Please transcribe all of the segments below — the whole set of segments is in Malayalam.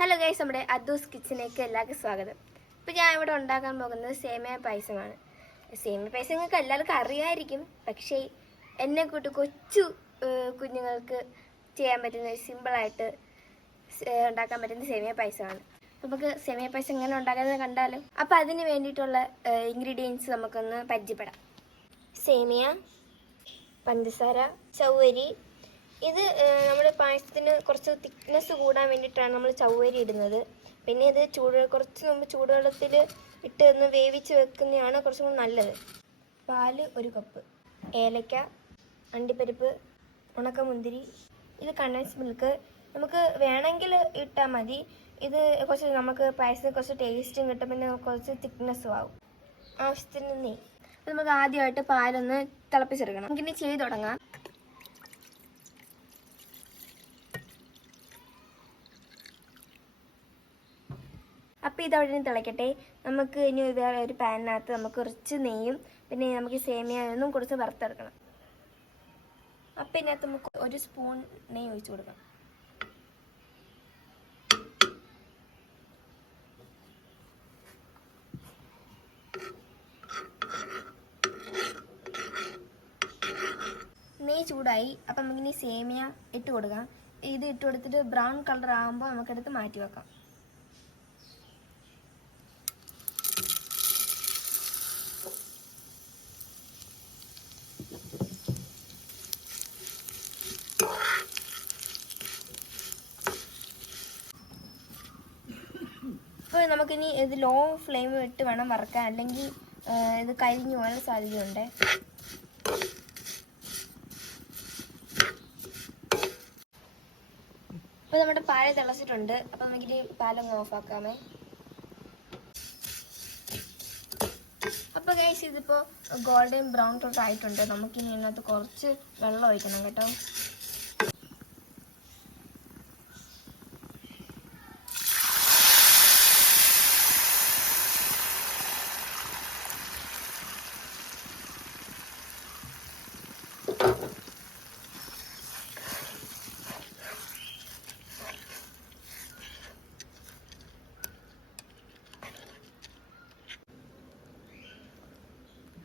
ഹലോ ഗൈസ്, നമ്മുടെ അദ്ദൂസ് കിച്ചണിലേക്ക് എല്ലാവർക്കും സ്വാഗതം. ഇപ്പോൾ ഞാൻ ഇവിടെ ഉണ്ടാക്കാൻ പോകുന്നത് സേമിയ പായസമാണ്. സേമിയ പായസം നിങ്ങൾക്ക് എല്ലാവർക്കും അറിയാമായിരിക്കും, പക്ഷേ എന്നെ കൂട്ട് കൊച്ചു കുഞ്ഞുങ്ങൾക്ക് ചെയ്യാൻ പറ്റുന്ന സിമ്പിളായിട്ട് ഉണ്ടാക്കാൻ പറ്റുന്ന സേമിയ പായസമാണ്. നമുക്ക് സേമിയ പായസം എങ്ങനെ ഉണ്ടാക്കുന്നത് കണ്ടാലോ. അപ്പോൾ അതിന് വേണ്ടിയിട്ടുള്ള ഇൻഗ്രീഡിയൻസ് നമുക്കൊന്ന് പരിചയപ്പെടാം. സേമിയ, പഞ്ചസാര, ചവ്വരി. ഇത് നമ്മുടെ പായസത്തിന് കുറച്ച് തിക്നെസ് കൂടാൻ വേണ്ടിയിട്ടാണ് നമ്മൾ ചവ്വരി ഇടുന്നത്. പിന്നെ ഇത് കുറച്ച് മുമ്പ് ചൂടുവെള്ളത്തിൽ ഇട്ട് ഒന്ന് വേവിച്ച് വെക്കുന്നതാണ് കുറച്ചും കൂടി നല്ലത്. പാല് 1 കപ്പ്, ഏലക്ക, അണ്ടിപ്പരിപ്പ്, ഉണക്കമുന്തിരി, ഇത് കണ്ടൻസ് മിൽക്ക്. നമുക്ക് വേണമെങ്കിൽ ഇട്ടാൽ മതി. ഇത് കുറച്ച് നമുക്ക് പായസത്തിന് കുറച്ച് ടേസ്റ്റും കിട്ടും, പിന്നെ കുറച്ച് തിക്നെസ്സും ആവും. ആവശ്യത്തിന് നെയ്യ്. അപ്പോൾ നമുക്ക് ആദ്യമായിട്ട് പാലൊന്ന് തിളപ്പിച്ചെടുക്കണം. നമുക്കിനി ചെയ്ത് തുടങ്ങാം. അപ്പോൾ ഇതവിടെ നിന്ന് തിളയ്ക്കട്ടെ. നമുക്ക് ഇനി വേറെ ഒരു പാനിനകത്ത് നമുക്ക് കുറച്ച് നെയ്യും പിന്നെ നമുക്ക് സേമിയ ഒന്നും കുറച്ച് വറുത്തെടുക്കണം. അപ്പോൾ ഇതിനകത്ത് നമുക്ക് 1 സ്പൂൺ നെയ്യ് ഒഴിച്ച് കൊടുക്കാം. നെയ്യ് ചൂടായി. അപ്പം നമുക്കിനി സേമിയ ഇട്ട് കൊടുക്കാം. ഇത് ഇട്ട് കൊടുത്തിട്ട് ബ്രൗൺ കളർ ആകുമ്പോൾ നമുക്കെടുത്ത് മാറ്റി വെക്കാം. അപ്പോൾ നമുക്കിനി ഇത് ലോ ഫ്ലെയിം ഇട്ട് വേണം വറുക്കാൻ, അല്ലെങ്കിൽ ഇത് കരിഞ്ഞു പോകാൻ സാധ്യതയുണ്ട്. അപ്പോൾ നമ്മുടെ പാല് തിളച്ചിട്ടുണ്ട്. അപ്പോൾ നമുക്കിനി പാലങ്ങ് ഓഫാക്കാമേ. അപ്പോൾ ഗൈസ്, ഇതിപ്പോൾ ഗോൾഡൻ ബ്രൗൺ കളർ ആയിട്ടുണ്ട്. നമുക്കിനി ഇതിനകത്ത് കുറച്ച് വെള്ളം ഒഴിക്കണം കേട്ടോ.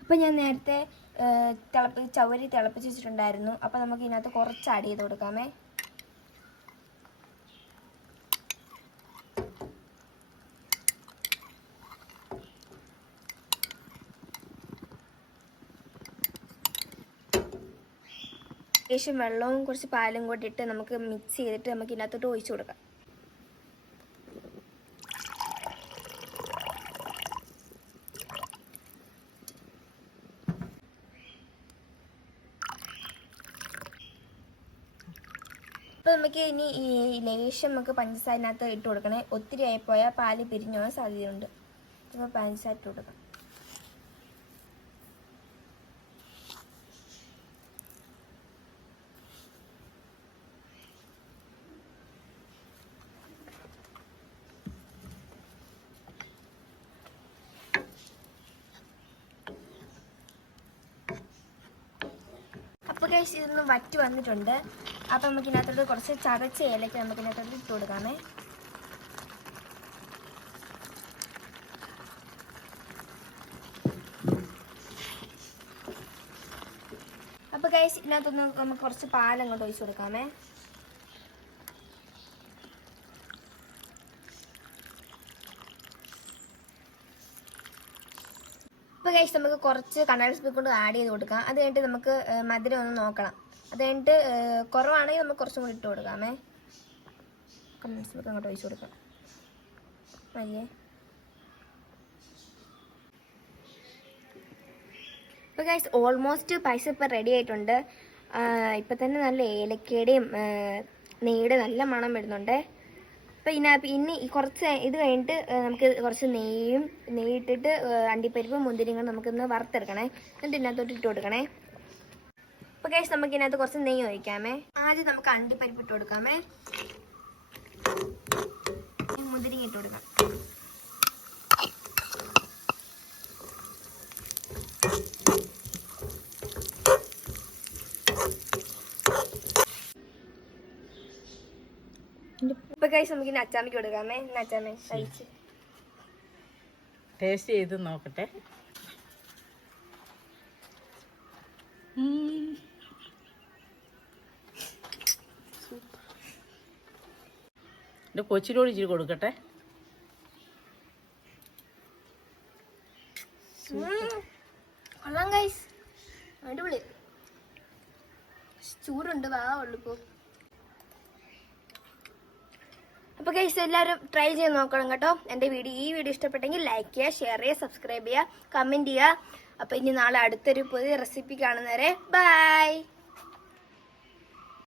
അപ്പോൾ ഞാൻ നേരത്തെ ചവ്വരി തിളപ്പിച്ച് വെച്ചിട്ടുണ്ടായിരുന്നു. അപ്പോൾ നമുക്ക് ഇതിനകത്ത് കുറച്ച് ആഡ് ചെയ്ത് കൊടുക്കാമേ. ശേഷം വെള്ളവും കുറച്ച് പാലും കൂടി ഇട്ട് നമുക്ക് മിക്സ് ചെയ്തിട്ട് നമുക്ക് ഇതിനകത്തോട്ട് ഒഴിച്ചു കൊടുക്കാം. അപ്പോൾ നമുക്ക് ഇനി ഈ ലേശം നമുക്ക് പഞ്ചസാരനകത്ത് ഇട്ട് കൊടുക്കണേ. ഒത്തിരി ആയിപ്പോയാൽ പാല് പിരിഞ്ഞു പോകാൻ സാധ്യതയുണ്ട്. അപ്പോൾ പഞ്ചസാര ഇട്ട് കൊടുക്കാം. അപ്പോൾ ഗൈസ്, ഇതൊന്ന് വറ്റി വന്നിട്ടുണ്ട്. അപ്പോൾ നമുക്ക് ഇതിനകത്തോട്ട് കുറച്ച് ചതച്ച ഏലക്ക നമുക്ക് ഇതിനകത്തോട്ട് ഇട്ട് കൊടുക്കാമേ. അപ്പോൾ ഗൈസ്, ഇതിനകത്തൊന്ന് നമുക്ക് കുറച്ച് പാലങ്ങോട്ട് ഒഴിച്ച് കൊടുക്കാമേ. അപ്പോൾ ഗൈസ്, നമുക്ക് കുറച്ച് കണ്ടൻസ് മിൽക്ക് കൊണ്ട് ആഡ് ചെയ്ത് കൊടുക്കാം. അത് കഴിഞ്ഞിട്ട് നമുക്ക് മധുരം ഒന്ന് നോക്കണം. അത് കഴിഞ്ഞിട്ട് കുറവാണെങ്കിൽ നമുക്ക് കുറച്ചും കൂടി ഇട്ട് കൊടുക്കാമേ. കണ്ടൻസ് മിൽക്ക് അങ്ങോട്ട് ഒഴിച്ച് കൊടുക്കാം. മതിയേ. അപ്പോൾ ഗൈസ്, ഓൾമോസ്റ്റ് പായസം ഇപ്പോൾ റെഡി ആയിട്ടുണ്ട്. ഇപ്പം തന്നെ നല്ല ഏലക്കയുടെയും നെയ്യുടെ നല്ല മണം വരുന്നുണ്ട്. അപ്പോൾ ഇനി കുറച്ച് ഇത് കഴിഞ്ഞിട്ട് നമുക്ക് കുറച്ച് നെയ്യിട്ടിട്ട് അണ്ടിപ്പരിപ്പ് മുന്തിരിങ്ങൾ നമുക്കൊന്ന് വറുത്തെടുക്കണേ. എന്നിട്ട് ഇതിനകത്തോട്ട് ഇട്ട് കൊടുക്കണേ. അപ്പോൾ ഗൈസ്, നമുക്ക് ഇതിനകത്ത് കുറച്ച് നെയ്യ് ഒഴിക്കാമേ. ആദ്യം നമുക്ക് അണ്ടിപ്പരിപ്പ് ഇട്ട് കൊടുക്കാമേ. മുന്തിരിങ്ങ ഇട്ട് കൊടുക്കാം. ഇപ്പോൾ കഴിച്ച് നമുക്ക് ഇനി അച്ചാമ്മയ്ക്ക് കൊടുക്കാമേ. അച്ചാമ്മ കഴിച്ച് ടേസ്റ്റ് ചെയ്ത് നോക്കട്ടെ. എൻ്റെ കൊച്ചിനോട് ഇച്ചിരി കൊടുക്കട്ടെ. കൊള്ളാം ഗൈസ്, അടിപൊളി. ചൂടുണ്ട്, വാ ഉള്ളിപ്പോ. അപ്പോൾ ഗൈസ് എല്ലാവരും ട്രൈ ചെയ്ത് നോക്കണം കേട്ടോ. എൻ്റെ ഈ വീഡിയോ ഇഷ്ടപ്പെട്ടെങ്കിൽ ലൈക്ക് ചെയ്യുക, ഷെയർ ചെയ്യുക, സബ്സ്ക്രൈബ് ചെയ്യുക, കമൻറ്റ് ചെയ്യുക. അപ്പോൾ ഇനി നാളെ അടുത്തൊരു പുതിയ റെസിപ്പി കാണുന്നവരെ ബൈ.